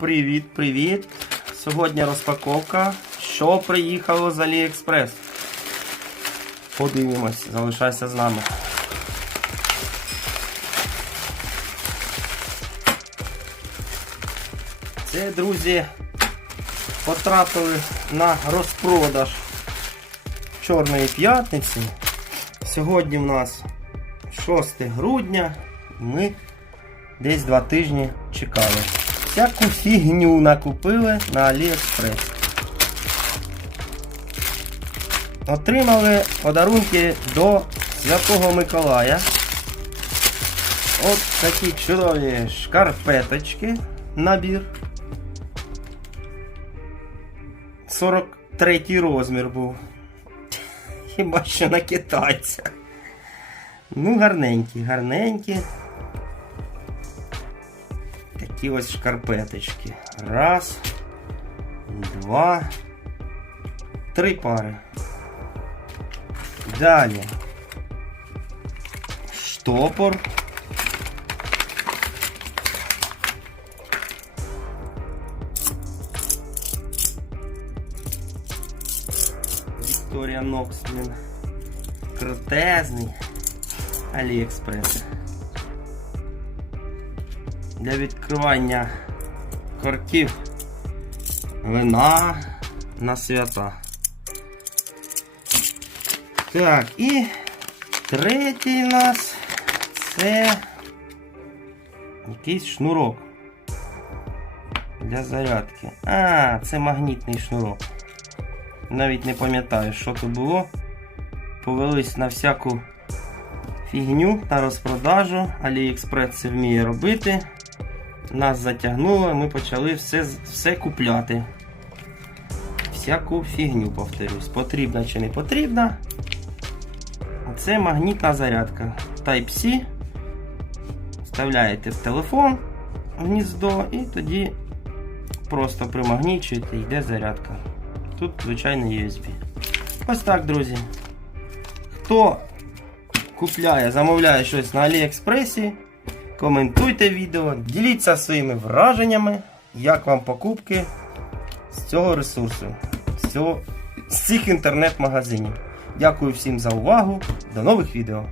Привіт-привіт! Сьогодні розпаковка. Що приїхало з AliExpress? Подивимось, залишайся з нами. Це, друзі, потрапили на розпродаж Чорної п'ятниці. Сьогодні в нас 6 грудня. Ми десь два тижні чекали. Всяку фігню накупили на AliExpress. Отримали подарунки до Святого Миколая. От такі чудові шкарпеточки. Набір. 43 розмір був. Хіба що на китайця. Ну, гарненькі, гарненькі. Такі ось шкарпеточки. Раз, два, три пари. Далі. Штопор. Вікторія Нокс, блін. Крутезний. Аліекспрес. Для відкривання корків вина на свята. Так, і третій у нас це якийсь шнурок для зарядки. А, це магнітний шнурок. Навіть не пам'ятаю, що то було. Повелись на всяку фігню на розпродажу. AliExpress це вміє робити. Нас затягнуло, ми почали все, все купляти. Всяку фігню, повторюсь. Потрібна чи не потрібна. Це магнітна зарядка Type-C. Вставляєте в телефон гніздо і тоді просто примагнічуєте йде зарядка. Тут, звичайно, USB. Ось так, друзі. Хто купляє, замовляє щось на Аліекспресі, коментуйте відео, діліться своїми враженнями, як вам покупки з цього ресурсу, з, цього, з цих інтернет-магазинів. Дякую всім за увагу. До нових відео.